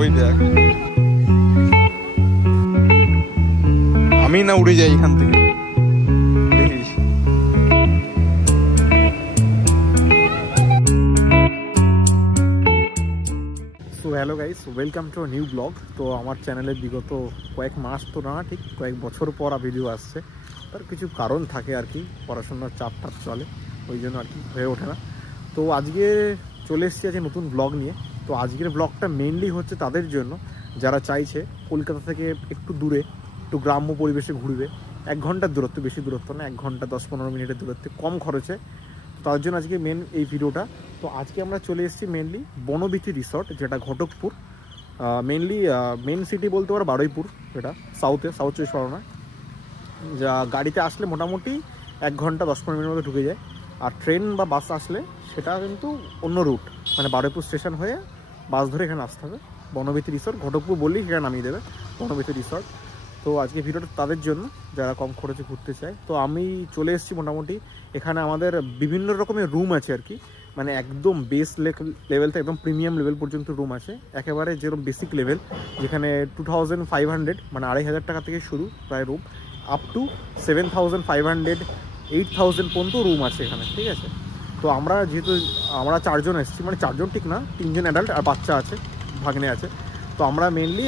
ওই দেখ, আমি না উড়ে যাই এখান থেকে। So hello guys, welcome to new blog. তো আমার চ্যানেলে বিগত কয়েক মাস তো না, ঠিক কয়েক বছর পর ভিডিও আসছে। তার কিছু কারণ থাকে আর কি, পড়াশোনার চাপ চলে, ওই জন্য আর কি হয়ে ওঠে না। তো আজকে চলে এসেছি আজকে নতুন ব্লগ নিয়ে। তো আজকের ব্লগটা মেনলি হচ্ছে তাদের জন্য যারা চাইছে কলকাতা থেকে একটু দূরে, একটু গ্রাম্য পরিবেশে ঘুরবে। 1 ঘন্টার দূরত্ব, বেশি দূরত্ব না, 1 ঘন্টা 10-15 মিনিটের দূরত্বে, কম খরচে। তার জন্য আজকে মেন এই ভিডিওটা। তো আজকে আমরা চলে এসেছি মেনলি বনবিথি রিসর্ট, যেটা ঘটকপুর। মেনলি মেন সিটি বলতে পারো বারুইপুর, যেটা সাউথ 24 পরগনায়। যা গাড়িতে আসলে মোটামুটি 1 ঘন্টা 10-15 মিনিটের মধ্যে ঢুকে যায়। আর ট্রেন বা বাস আসলে সেটা কিন্তু অন্য রুট, মানে বারুইপুর স্টেশন হয়ে বাস ধরে এখানে আসতে হবে। বনবিথি রিসর্ট ঘটকপুর বললেই সেখানে নামিয়ে দেবে, বনবিথি রিসর্ট। তো আজকে ভিডিওটা তাদের জন্য যারা কম খরচে ঘুরতে চায়। তো আমি চলে এসেছি মোটামুটি, এখানে আমাদের বিভিন্ন রকমের রুম আছে আর কি, মানে একদম বেস লেভেল থেকে একদম প্রিমিয়াম লেভেল পর্যন্ত রুম আছে। একেবারে যেরকম বেসিক লেভেল, যেখানে 2500 মানে 2500 টাকা থেকে শুরু প্রায় রুম, আপ টু 7500 8000 পর্যন্ত রুম আছে এখানে, ঠিক আছে। তো আমরা যেহেতু আমরা 4 জন এসেছি, মানে 4 জন ঠিক না, 3 জন অ্যাডাল্ট আর বাচ্চা আছে, ভাগ্নে আছে। তো আমরা মেনলি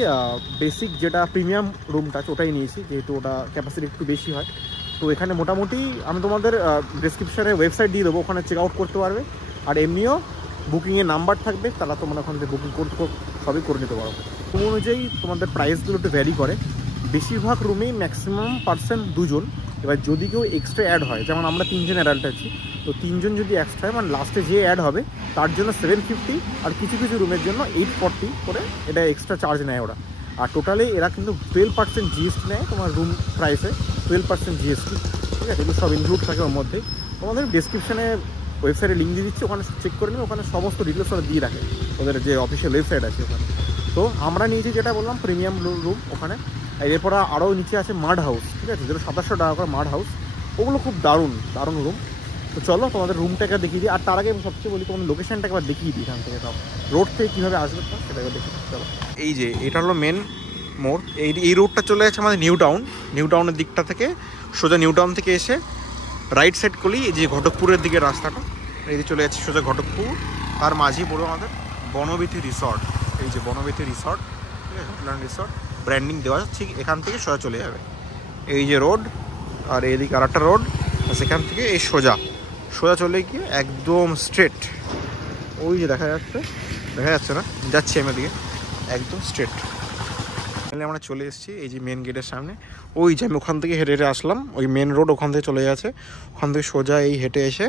বেসিক যেটা প্রিমিয়াম রুমটা আছে ওটাই নিয়েছি, যেহেতু ওটা ক্যাপাসিটি একটু বেশি হয়। তো এখানে মোটামুটি আমি তোমাদের ডিসক্রিপশানে ওয়েবসাইট দিয়ে দেবো, ওখানে চেক আউট করতে পারবে। আর এমনিও বুকিংয়ের নাম্বার থাকবে, তারা তোমরা ওখান থেকে বুকিং করতে সবই করে নিতে পারো। রুম অনুযায়ী তোমাদের প্রাইসগুলো একটু ভ্যারি করে। বেশিরভাগ রুমেই ম্যাক্সিমাম পার্সন 2 জন। এবার যদি কেউ এক্সট্রা অ্যাড হয়, যেমন আমরা 3 জন অ্যাডাল্ট আছি, তো 3 জন যদি এক্সট্রা হয়, মানে লাস্টে যে অ্যাড হবে তার জন্য 750, আর কিছু কিছু রুমের জন্য 840 করে এটা এক্সট্রা চার্জ নেয় ওরা। আর টোটালি এরা কিন্তু 12% জিএসটি নেয় তোমার রুম প্রাইসে, 12% জিএসটি, ঠিক আছে। এগুলো সব ইনক্লুড থাকে ওর মধ্যেই। তোমাদের ডিসক্রিপশানে ওয়েবসাইটে লিঙ্ক দিয়ে দিচ্ছি, ওখানে চেক করে নেবে, ওখানে সমস্ত ডিটেলস ওরা দিয়ে রাখে, ওদের যে অফিসিয়াল ওয়েবসাইট আছে ওখানে। তো আমরা নিয়েছি যেটা বললাম প্রিমিয়াম রুম ওখানে। এরপর আরও নিচে আছে মাড হাউস, ঠিক আছে, যেটা 2700 টাকা করে মাড হাউস। ওগুলো খুব দারুণ দারুণ রুম। তো চলো তোমাদের রুমটাকে দেখিয়ে দিই। আর তার আগে আমি সবচেয়ে বলি, তোমাদের লোকেশনটাকে আবার দেখিয়ে দিই এখান থেকে, তাও রোড থেকে কীভাবে আসবে তো সেটাকে দেখি। চলো, এই যে এটা হলো মেন মোড়। এই রোডটা চলে যাচ্ছে আমাদের নিউ টাউনের দিকটা থেকে। সোজা নিউ টাউন থেকে এসে রাইট সাইড করলেই এই যে ঘটকপুরের দিকে রাস্তাটা, এই যে চলে যাচ্ছে সোজা ঘটকপুর। তার মাঝেই পড়বে আমাদের বনবিথি রিসর্ট। এই যে বনবিথি রিসর্ট, ঠিক আছে, হোটেল অ্যান্ড রিসর্ট ব্র্যান্ডিং দেওয়া আছে। ঠিক এখান থেকে সোজা চলে যাবে এই যে রোড, আর এইদিকে আর একটা রোড, সেখান থেকে এই সোজা চলে গিয়ে একদম স্ট্রেট, ওই যে দেখা যাচ্ছে না, যাচ্ছি আমি ওদিকে, একদম স্ট্রেট। আমরা চলে এসেছি এই যে মেন গেটের সামনে। ওই যে আমি ওখান থেকে হেঁটে আসলাম, ওই মেন রোড ওখান থেকে চলে যাচ্ছে, ওখান থেকে সোজা এই হেঁটে এসে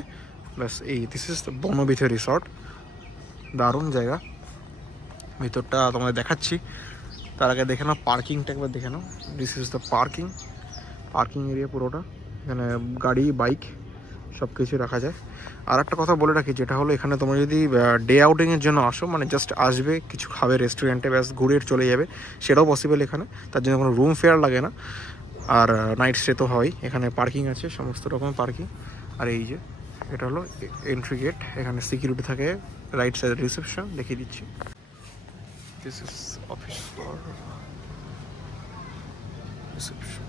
ব্যাস এই দিস ইজ বনবিথি রিসর্ট। দারুণ জায়গা, ভিতরটা তোমাদের দেখাচ্ছি। তার আগে দেখে নাও পার্কিংটা, একবার দেখে নাও। This is the parking area পুরোটা। এখানে গাড়ি বাইক সব কিছু রাখা যায়। আর একটা কথা বলে রাখি, যেটা হলো এখানে তোমরা যদি ডে আউটিংয়ের জন্য আসো, মানে জাস্ট আসবে, কিছু খাবে রেস্টুরেন্টে, ব্যাস ঘুরে চলে যাবে, সেটাও পসিবল এখানে। তার জন্য কোনো রুম ফেয়ার লাগে না, আর নাইট স্টে তো হয়। এখানে পার্কিং আছে, সমস্ত রকমের পার্কিং। আর এই যে এটা হলো এন্ট্রি গেট, এখানে সিকিউরিটি থাকে, রাইট সাইড রিসেপশন দেখিয়ে দিচ্ছি। This is office for reception.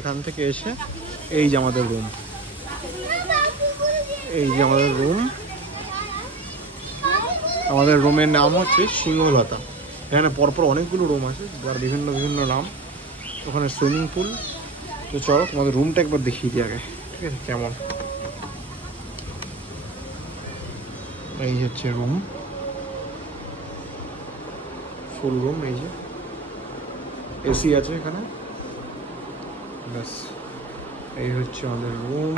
এখান থেকে এসে এই যে আমাদের রুম, আমাদের রুমের নাম হচ্ছে সিংহলতা। এখানে পরপর অনেকগুলো রুম আছে, যার বিভিন্ন বিভিন্ন নাম। ওখানে সুইমিং পুল। তো চলো তোমাদের রুমটা একবার দেখিয়ে দিই আগে, ঠিক আছে, কেমন। এই হচ্ছে রুম, ফুল রুম। এই যে এসি আছে এখানে। ব্যাস, এই হচ্ছে আমাদের রুম।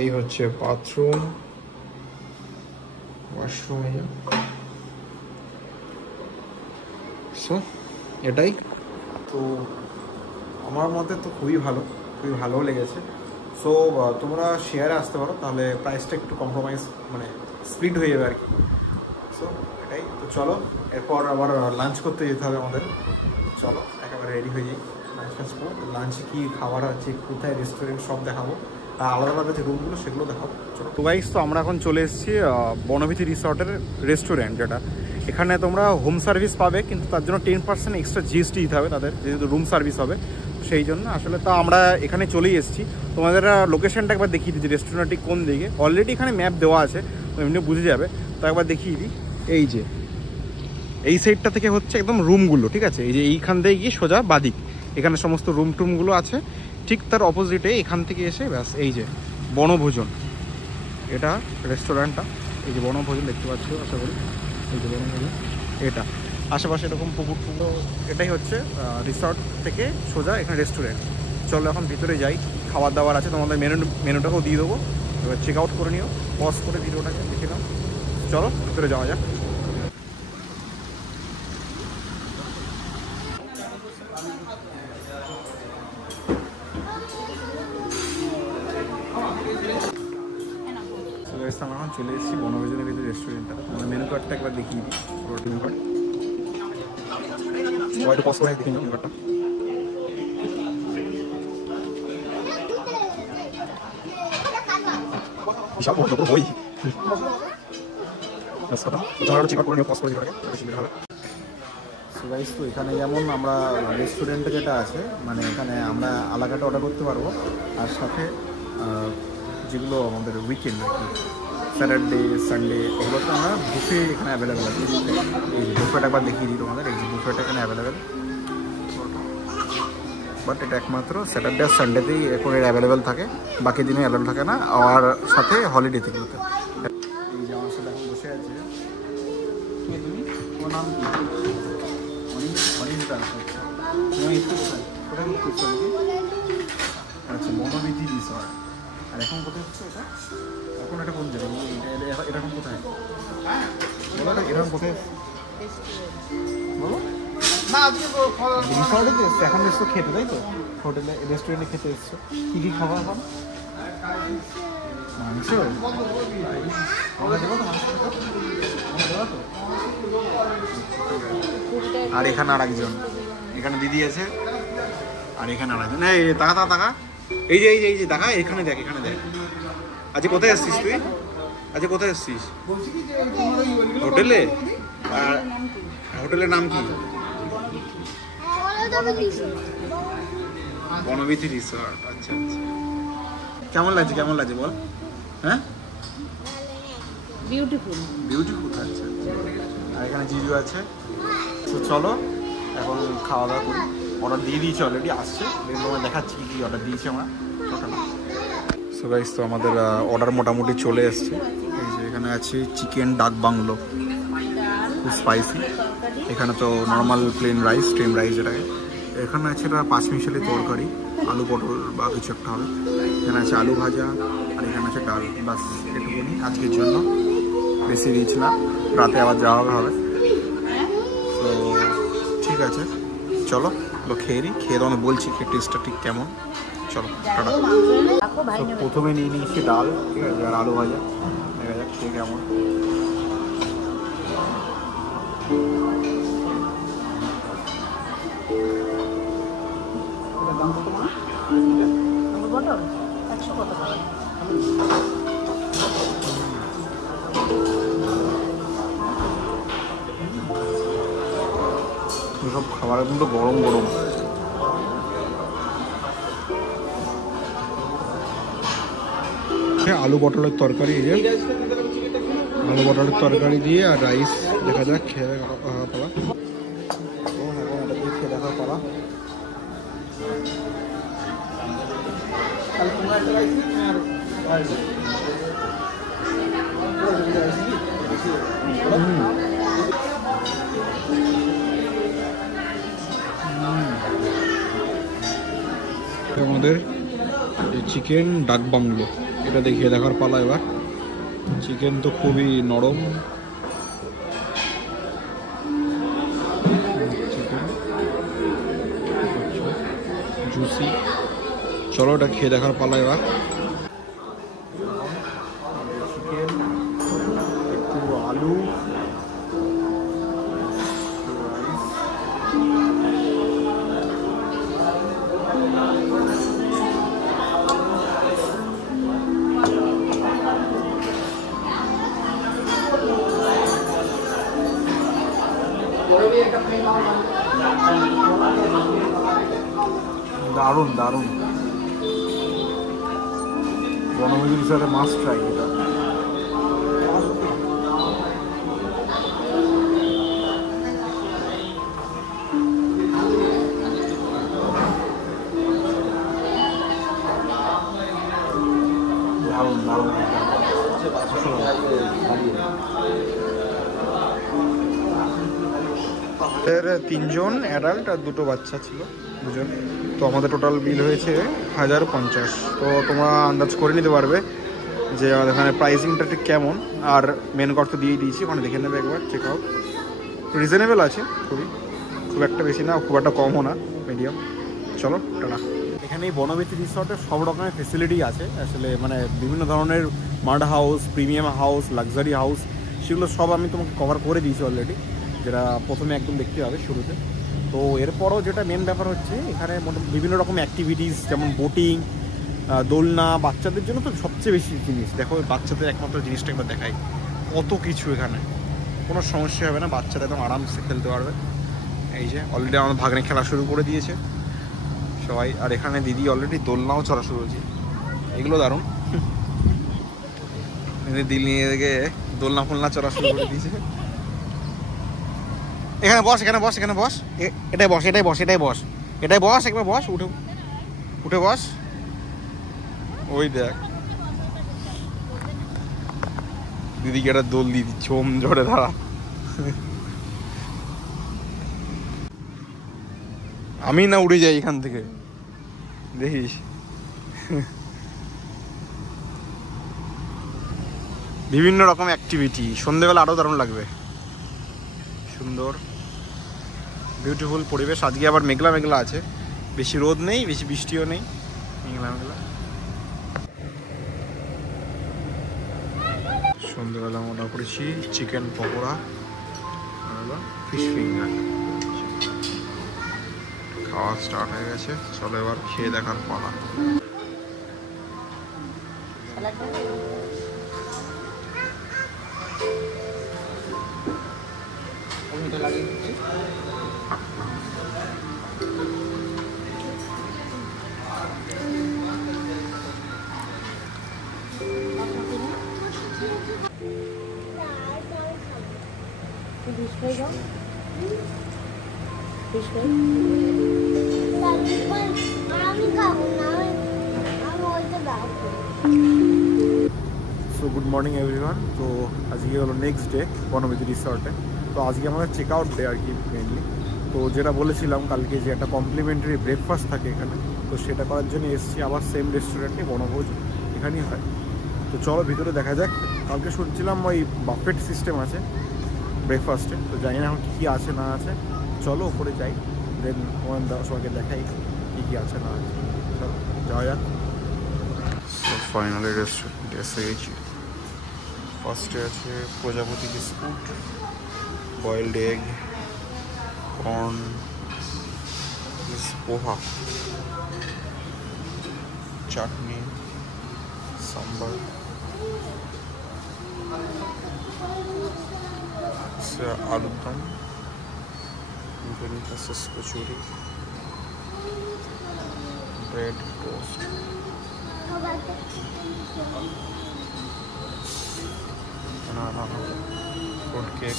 এই হচ্ছে বাথরুম, ওয়াশরুম। সো এটাই তো, আমার মতে তো খুবই ভালো লেগেছে। সো তোমরা শেয়ারে আসতে পারো, তাহলে প্রাইসটা একটু কম্প্রোমাইজ মানে স্প্লিট হয়ে যাবে আর কি। সো এটাই তো, চলো এরপর আবার লাঞ্চ করতে যেতে হবে আমাদের। চলো একেবারে রেডি হয়ে যাই, লাঞ্চ করবো। লাঞ্চে কী খাবার আছে, কোথায় রেস্টুরেন্ট, সব দেখাবো। আর আলাদা আলাদা যে রুমগুলো সেগুলো দেখাবো। চলো তো গাইস, তো আমরা এখন চলে এসেছি বনবিথি রিসর্টের রেস্টুরেন্ট, যেটা এখানে তোমরা হোম সার্ভিস পাবে, কিন্তু তার জন্য 10% এক্সট্রা জিএসটি দিতে হবে তাদের, যেহেতু রুম সার্ভিস হবে। সেই জন্য আসলে তো আমরা এখানে চলেই এসেছি। তোমাদের লোকেশনটা একবার দেখিয়ে দিই, রেস্টুরেন্টটি কোন দিকে। অলরেডি এখানে ম্যাপ দেওয়া আছে, তো এমনি বুঝে যাবে। তো একবার দেখিয়ে দিই, এই যে এই সাইডটা থেকে হচ্ছে একদম রুমগুলো, ঠিক আছে। এই যে এইখান থেকে গিয়ে সোজা বাদিক, এখানে সমস্ত রুম টুমগুলো আছে। ঠিক তার অপোজিটে এখান থেকে এসে ব্যাস এই যে বনভোজন, এটা রেস্টুরেন্টটা। এই যে বনভোজন দেখতে পাচ্ছ, আশা করি এই যে বনভোজন, এটা আশেপাশে এরকম পুকুর টুকুর, এটাই হচ্ছে রিসর্ট থেকে সোজা এখানে রেস্টুরেন্ট। চলো এখন ভিতরে যাই, খাবার দাবার আছে, তোমাদের মেনুটাকেও দিয়ে দেবো। এবার চেক আউট করে নিও, পজ করে ভিডিওটাকে দেখে নাও। চলো ভিতরে যাওয়া যাক। আমরা এখন চলে এসেছি বনভোজনের ভিতরে রেস্টুরেন্টটা। আমরা মেনু কার্ডটা একবার দেখিয়ে দিই, মেনু কার্ড একটু পজ করে দেখিয়ে নিও মেনু কার্ডটা। বিশাল বড় বই, চেক আউট করে নিও, পজ করে দিই বেশি ভালো। সো গাইস, তো এখানে যেমন আমরা রেস্টুরেন্টে যেটা আছে, মানে এখানে আমরা আলাকাটা অর্ডার করতে পারবো, আর সাথে যেগুলো আমাদের উইকেন্ড আর কি, স্যাটারডে সানডে, ওগুলোতে আমরা বুফে এখানে অ্যাভেলেবেল আছে। এই যে বুফেটা একবার দেখিয়ে দিই তোমাদের, এই যে বুফেটা এখানে অ্যাভেলেবেল। বাট এটা একমাত্র স্যাটারডে আর সানডেতেই এখন অ্যাভেলেবেল থাকে, বাকি দিনে অ্যাভেলেবেল থাকে না। আর সাথে হলিডে থেকেগুলোতে। এই যে আমার সাথে এখন বসে আছে, তুমি তোমার নাম কি? অনিন্দিতা। তুমি একটু কোথায় ঘুরছো নাকি? আচ্ছা, বনবিথি রিসর্ট। আর এখন কোথায় হচ্ছে এটা? এখন এটা কোন জায়গায়? এটা এখন কোথায় বলো, এটা এরকম কোথায় বলো না? আজকে রিসর্টে তো এসছো, এখন এসছো খেতে, তাই তো? হোটেলে রেস্টুরেন্টে খেতে এসছো, কী কী খাবার এখন? মাংস আমরা দেবো তো, মাংস দেবো তো। আর এখানে আর একজন, এখানে দিদি আছে, আর এখানে আর একজন। এই টাকা টাকা, এই যে টাকা, এখানে দেখ, এখানে দেখ। আজকে কোথায় এসছিস তুই? আজকে কোথায় এসছিস? হোটেলে। আর হোটেলের নাম কি? বনবিথি রিসর্ট। আচ্ছা আচ্ছা, কেমন লাগছে বল? হ্যাঁ, বিউটিফুল। আচ্ছা, আর এখানে জিজু আছে। তো চলো এখন খাওয়া দাওয়া করি। অর্ডার দিয়ে দিয়েছি, অলরেডি আসছে, দেখাচ্ছি কী অর্ডার দিয়েছি আমরা। সো গাইস, তো আমাদের অর্ডার মোটামুটি চলে এসছে। এই যে এখানে আছে চিকেন ডাক বাংলো, খুব স্পাইসি। এখানে তো normal plain rice, steam rice এটাকে। এখানে আছে এটা 5 মিশালি তরকারি, আলু পটল বা কিছু একটা হবে। এখানে আছে আলু ভাজা, আর এখানে আছে ডাল। বাস এটুকুনি আজকের জন্য, বেশি রিচ না, রাতে আবার যাওয়া হবে। তো ঠিক আছে, চলো খেয়ে নিই, খেয়ে তোমাকে বলছি কি টেস্টটা ঠিক কেমন। চলো টাটা। প্রথমে নিয়ে নিয়েছি ডাল, ঠিক আছে, আর আলু ভাজা, দেখা যাক খেয়ে কেমন। সব খাবারের কিন্তু গরম গরম। আলু পটলের তরকারি, এই যে আলু পটলের তরকারি দিয়ে আর রাইস, দেখা যাক খেয়ে দেখা পালা। এটা দিয়ে খেয়ে দেখা পালা। আমাদের চিকেন ডাক বাংলো, এটা দেখিয়ে দেখার পালা এবার। চিকেন তো খুবই নরম, চিকেন জুসি। চলো এটা খেয়ে দেখার পালা এবার। চিকেন, একটু আলু, দারুণ দারুণ। বনভোজনের সাথে মাছ ট্রাই এটা। দারুণ দারুণ। তিনজন অ্যাডাল্ট আর দুটো বাচ্চা ছিল, দুজন। তো আমাদের টোটাল বিল হয়েছে 1050। তো তোমরা আন্দাজ করে নিতে পারবে যে আমাদের এখানে প্রাইসিংটা ঠিক কেমন। আর মেন কর তো দিয়ে দিয়েছি, ওখানে দেখে নেবে একবার, চেক আউট। রিজনেবল আছে খুবই, খুব একটা বেশি না, খুব একটা কমও না, মিডিয়াম। চলো টাটা। এখানে এই বনবিথী রিসর্টে সব রকমের ফেসিলিটি আছে আসলে, মানে বিভিন্ন ধরনের মাড house, premium house, luxury house, সেগুলো সব আমি তোমাকে কভার করে দিয়েছি অলরেডি, যেটা প্রথমে একদম দেখতে হবে শুরুতে। তো এরপরও যেটা মেন ব্যাপার হচ্ছে এখানে বিভিন্ন রকম অ্যাক্টিভিটিস, যেমন বোটিং, দোলনা, বাচ্চাদের জন্য তো সবচেয়ে বেশি জিনিস। দেখো বাচ্চাদের একমাত্র জিনিসটা একবার দেখাই, কত কিছু এখানে, কোনো সমস্যা হবে না, বাচ্চারা একদম আরামসে খেলতে পারবে। এই যে অলরেডি আমাদের ভাগ্নে খেলা শুরু করে দিয়েছে সবাই। আর এখানে দিদি অলরেডি দোলনাও চড়া শুরু হয়েছে, এগুলো দারুণ। দিল নিয়ে গিয়ে দোলনা ফোলনা চড়া শুরু করে দিয়েছে। এখানে বস, এখানে বস, এখানে বস, এটাই বস, এটাই বস, এটাই বস, এটাই বস, একবার বস, উঠে উঠে বস। ওই দেখ দিদিকে একটা দোল দিয়ে দিচ্ছে, ওম ঝড়ে ধারা। আমি না উড়ে যাই এখান থেকে, দেখিস। বিভিন্ন রকম অ্যাক্টিভিটি, সন্ধ্যেবেলা আরো দারুণ লাগবে। সুন্দর বিউটিফুল পরিবেশ। আজকে আবার মেঘলা মেঘলা আছে, বেশি রোদ নেই, বেশি বৃষ্টিও নেই, মেঘলা মেঘলা। সন্ধ্যেবেলা আমরা করেছি চিকেন পকোড়া, ফিশ ফিঙ্গার। খাওয়া স্টার্ট হয়ে গেছে, চলো এবার খেয়ে দেখার পালা। So good morning everyone. তো আজকে হলো নেক্সট ডে বনবিথী রিসর্টে। তো আজকে আমাদের চেক আউট ডে আর কি মেনলি। তো যেটা বলেছিলাম কালকে যে একটা কমপ্লিমেন্টারি ব্রেকফাস্ট থাকে এখানে, তো সেটা করার জন্য এসেছি আবার সেম রেস্টুরেন্টে, বনভোজ এখানেই হয়। তো চলো ভিতরে দেখা যাক। কালকে শুনছিলাম ওই বাফেট সিস্টেম আছে ব্রেকফাস্টে, তো জানি না এখন কী আছে না আছে। চলো ওপরে যাই, দেন সবাইকে দেখাই কী কী আছে না আছে। চলো যাওয়া যাক। সো ফাইনালি রেস্টুরেন্টে এসে গেছি। ফার্স্টে আছে প্রজাপতি বিস্কুট, বয়েলড এগ, কর্ন, পোহা, চাটনি, সাম্বার, আলুর দম, kachori, bread toast, fruit cake,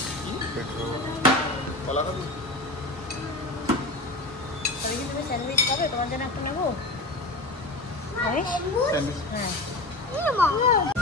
sandwich খাবে? তোমার জন্য একটা নেবো। হ্যাঁ